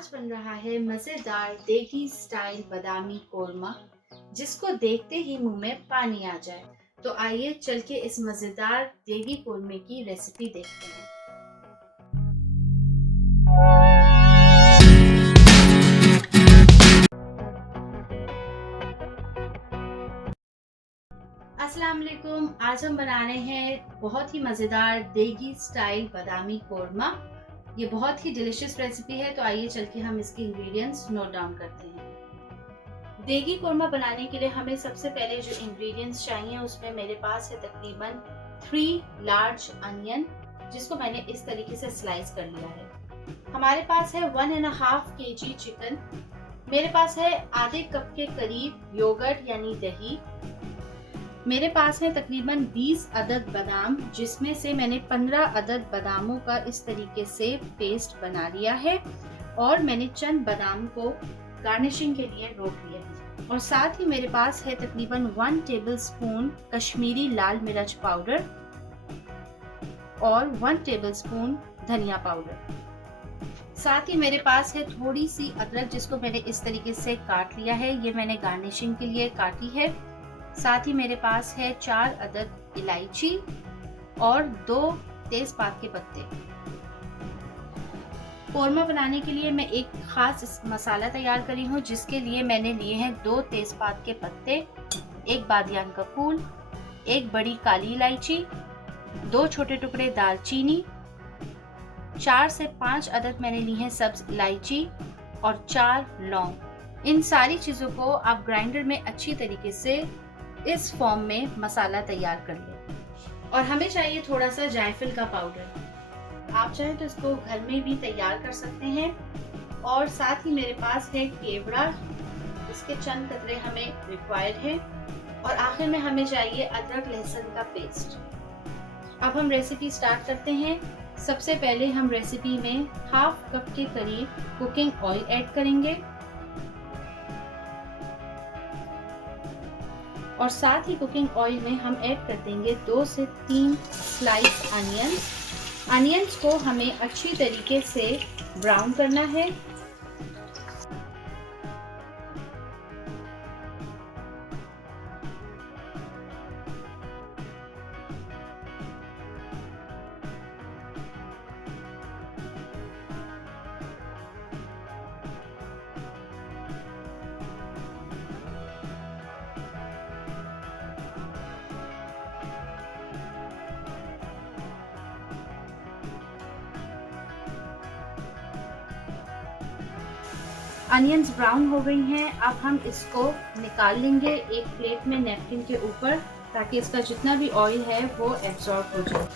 आज बन रहा है मजेदार देगी स्टाइल बादामी कोरमा, जिसको देखते ही मुंह में पानी आ जाए। तो आइए चल के इस मजेदार देगी कोरमे की रेसिपी देखते हैं। अस्सलाम वालेकुम। आज हम बना रहे हैं बहुत ही मजेदार देगी स्टाइल बादामी कोरमा। ये बहुत ही डिलिशियस रेसिपी है। तो आइए चल के हम इसके इंग्रेडिएंट्स नोट डाउन करते हैं। देगी कोरमा बनाने के लिए हमें सबसे पहले जो इंग्रेडिएंट्स चाहिए उसमें मेरे पास है तकरीबन 3 लार्ज अनियन, जिसको मैंने इस तरीके से स्लाइस कर लिया है। हमारे पास है 1.5 kg चिकन। मेरे पास है आधे कप के करीब योगर्ट यानी दही। मेरे पास है तकरीबन 20 अदद बादाम, जिसमें से मैंने 15 अदद बादामों का इस तरीके से पेस्ट बना लिया है और मैंने चंद बादाम को गार्निशिंग के लिए रोक लिया है। और साथ ही मेरे पास है तकरीबन 1 टेबलस्पून कश्मीरी लाल मिर्च पाउडर और 1 टेबलस्पून धनिया पाउडर। साथ ही मेरे पास है थोड़ी सी अदरक, जिसको मैंने इस तरीके से काट लिया है। ये मैंने गार्निशिंग के लिए काटी है। साथ ही मेरे पास है 4 अदद इलायची और 2 तेजपात के पत्ते। कोरमा बनाने के लिए मैं एक खास मसाला तैयार करी हूँ, जिसके लिए मैंने लिए हैं 2 तेजपात के पत्ते, 1 बादियान का फूल, 1 बड़ी काली इलायची, 2 छोटे टुकड़े दालचीनी, 4 से 5 अदद मैंने ली हैं सब्ज इलायची और 4 लौंग। इन सारी चीज़ों को आप ग्राइंडर में अच्छी तरीके से इस फॉर्म में मसाला तैयार कर लें। और हमें चाहिए थोड़ा सा जायफल का पाउडर। आप चाहें तो इसको घर में भी तैयार कर सकते हैं। और साथ ही मेरे पास है केवड़ा, इसके चंद कतरे हमें रिक्वायर्ड है। और आखिर में हमें चाहिए अदरक लहसुन का पेस्ट। अब हम रेसिपी स्टार्ट करते हैं। सबसे पहले हम रेसिपी में 1/2 कप के करीब कुकिंग ऑयल ऐड करेंगे और साथ ही कुकिंग ऑयल में हम ऐड कर देंगे 2 से 3 स्लाइस अनियंस को हमें अच्छी तरीके से ब्राउन करना है। अनियंस ब्राउन हो गई हैं। अब हम इसको निकाल लेंगे एक प्लेट में नैपकिन के ऊपर, ताकि इसका जितना भी ऑयल है वो एब्जॉर्ब हो जाए।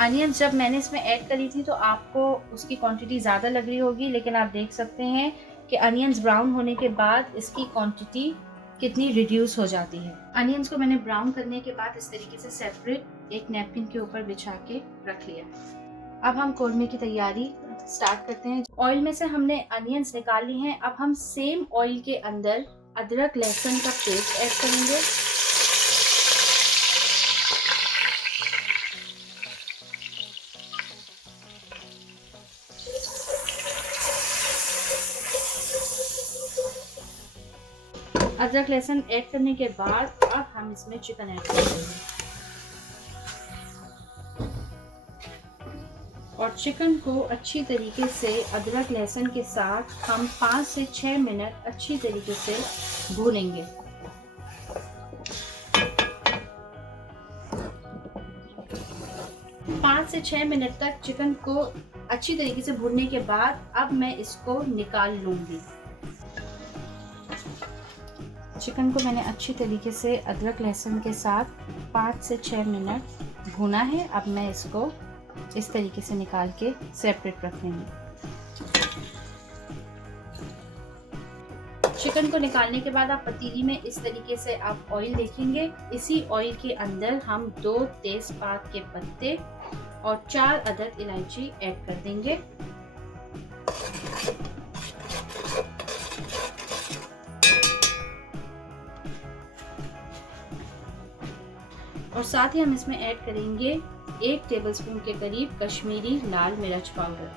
अनियंस जब मैंने इसमें ऐड करी थी तो आपको उसकी क्वांटिटी ज़्यादा लग रही होगी, लेकिन आप देख सकते हैं कि अनियंस ब्राउन होने के बाद इसकी क्वांटिटी कितनी रिड्यूस हो जाती है। अनियंस को मैंने ब्राउन करने के बाद इस तरीके से सेपरेट एक नैपकिन के ऊपर बिछा के रख लिया। अब हम कोरमे की तैयारी स्टार्ट करते हैं। ऑयल में से हमने अनियंस निकाल ली हैं। अब हम सेम ऑयल के अंदर अदरक लहसुन का पेस्ट ऐड करेंगे। अदरक लहसुन ऐड करने के बाद अब हम इसमें चिकन ऐड करेंगे और चिकन को अच्छी तरीके से अदरक लहसुन के साथ हम 5 से 6 मिनट अच्छी तरीके से भूनेंगे। पाँच से 6 मिनट तक चिकन को अच्छी तरीके से भूनने के बाद अब मैं इसको निकाल लूंगी। चिकन को मैंने अच्छी तरीके से अदरक लहसुन के साथ 5 से 6 मिनट भूना है। अब मैं इसको इस तरीके से निकाल के सेपरेट रख लेंगे। चिकन को निकालने के बाद आप पतीली में इस तरीके से आप ऑयल देखेंगे। इसी ऑयल के अंदर हम 2 तेजपात के पत्ते और 4 अदद इलायची ऐड कर देंगे। और साथ ही हम इसमें ऐड करेंगे 1 टेबलस्पून के करीब कश्मीरी लाल मिर्च पाउडर।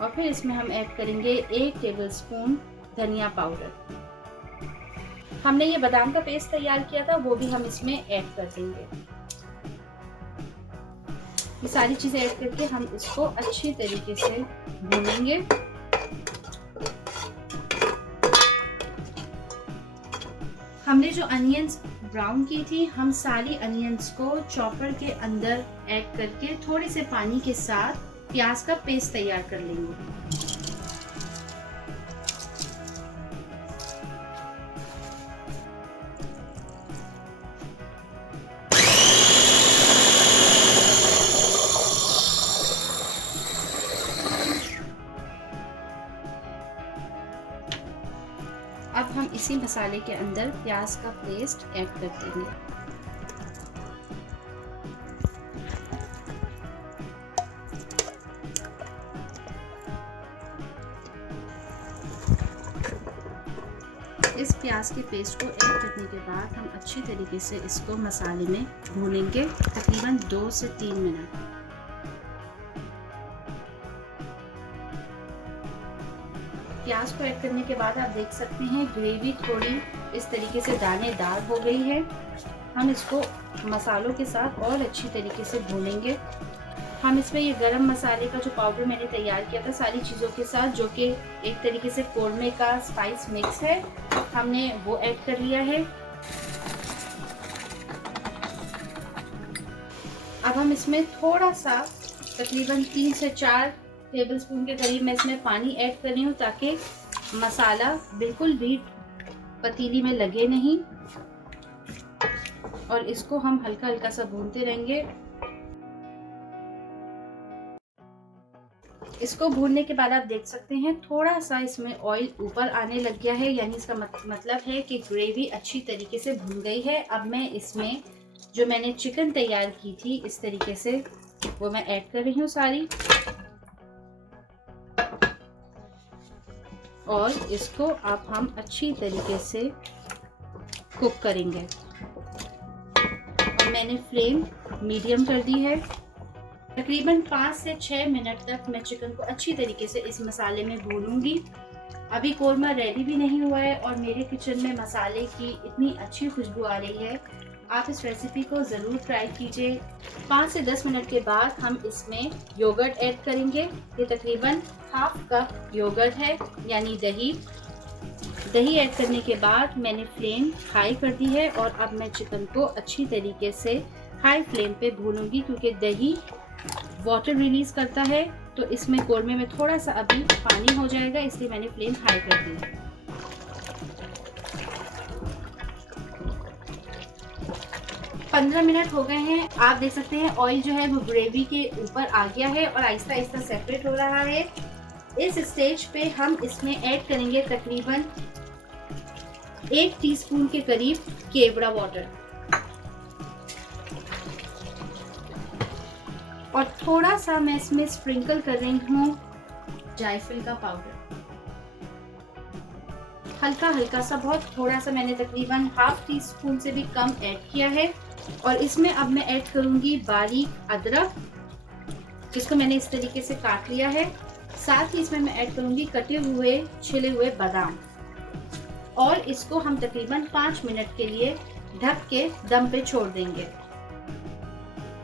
और फिर इसमें हम ऐड करेंगे 1 टेबलस्पून धनिया पाउडर। हमने ये बादाम का पेस्ट तैयार किया था, वो भी हम इसमें ऐड कर देंगे। ये सारी चीजें ऐड करके हम इसको अच्छी तरीके से भूनेंगे। हमने जो अनियंस ब्राउन की थी, हम सारी अनियंस को चॉपर के अंदर ऐड करके थोड़े से पानी के साथ प्याज का पेस्ट तैयार कर लेंगे। अब हम इसी मसाले के अंदर प्याज का पेस्ट ऐड कर देंगे। इस प्याज के पेस्ट को ऐड करने के बाद हम अच्छी तरीके से इसको मसाले में भूनेंगे तकरीबन 2 से 3 मिनट। प्याज को ऐड करने के बाद आप देख सकते हैं ग्रेवी थोड़ी इस तरीके से दानेदार हो गई है। हम इसको मसालों के साथ और अच्छी तरीके से भूनेंगे। हम इसमें ये गरम मसाले का जो पाउडर मैंने तैयार किया था सारी चीज़ों के साथ, जो कि एक तरीके से कोरमे का स्पाइस मिक्स है, हमने वो ऐड कर लिया है। अब हम इसमें थोड़ा सा तकरीबन 3 से 4 टेबलस्पून के करीब मैं इसमें पानी ऐड कर रही हूँ, ताकि मसाला बिल्कुल भी पतीली में लगे नहीं, और इसको हम हल्का हल्का सा भूनते रहेंगे। इसको भूनने के बाद आप देख सकते हैं थोड़ा सा इसमें ऑयल ऊपर आने लग गया है, यानी इसका मतलब है कि ग्रेवी अच्छी तरीके से भून गई है। अब मैं इसमें जो मैंने चिकन तैयार की थी इस तरीके से वो मैं ऐड कर रही हूँ सारी, और इसको अब हम अच्छी तरीके से कुक करेंगे। और मैंने फ्लेम मीडियम कर दी है। तकरीबन 5 से 6 मिनट तक मैं चिकन को अच्छी तरीके से इस मसाले में भूनूंगी। अभी कोरमा रेडी भी नहीं हुआ है और मेरे किचन में मसाले की इतनी अच्छी खुशबू आ रही है। आप इस रेसिपी को ज़रूर ट्राई कीजिए। 5 से 10 मिनट के बाद हम इसमें योगर्ट ऐड करेंगे। ये तकरीबन ½ कप योगर्ट है, यानी दही। दही ऐड करने के बाद मैंने फ्लेम हाई कर दी है और अब मैं चिकन को अच्छी तरीके से हाई फ्लेम पे भूनूंगी, क्योंकि दही वाटर रिलीज करता है, तो इसमें कोरमे में थोड़ा सा अभी पानी हो जाएगा, इसलिए मैंने फ्लेम हाई कर दी है। पंद्रह मिनट हो गए हैं। आप देख सकते हैं ऑयल जो है वो ग्रेवी के ऊपर आ गया है और आहिस्ता आहिस्ता सेपरेट हो रहा है। इस स्टेज पे हम इसमें ऐड करेंगे तकरीबन 1 टीस्पून के करीब केवड़ा वाटर, और थोड़ा सा मैं इसमें स्प्रिंकल कर रही हूँ जायफल का पाउडर। हल्का हल्का सा, बहुत थोड़ा सा, मैंने तकरीबन ½ टीस्पून से भी कम ऐड किया है। और इसमें अब मैं ऐड करूंगी बारीक अदरक, जिसको मैंने इस तरीके से काट लिया है। साथ ही इसमें मैं ऐड करूंगी कटे हुए छिले हुए बादाम, और इसको हम तकरीबन 5 मिनट के लिए ढक के दम पे छोड़ देंगे।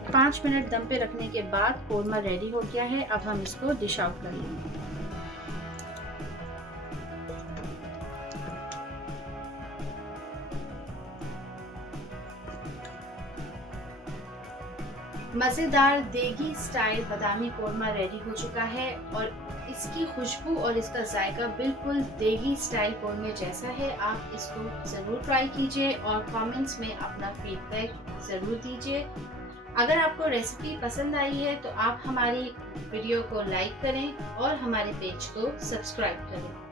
5 मिनट दम पे रखने के बाद कोरमा रेडी हो गया है। अब हम इसको डिश आउट कर लेंगे। मज़ेदार देगी स्टाइल बादामी कोरमा रेडी हो चुका है, और इसकी खुशबू और इसका जायका बिल्कुल देगी स्टाइल कोरमे जैसा है। आप इसको ज़रूर ट्राई कीजिए और कमेंट्स में अपना फीडबैक ज़रूर दीजिए। अगर आपको रेसिपी पसंद आई है तो आप हमारी वीडियो को लाइक करें और हमारे पेज को सब्सक्राइब करें।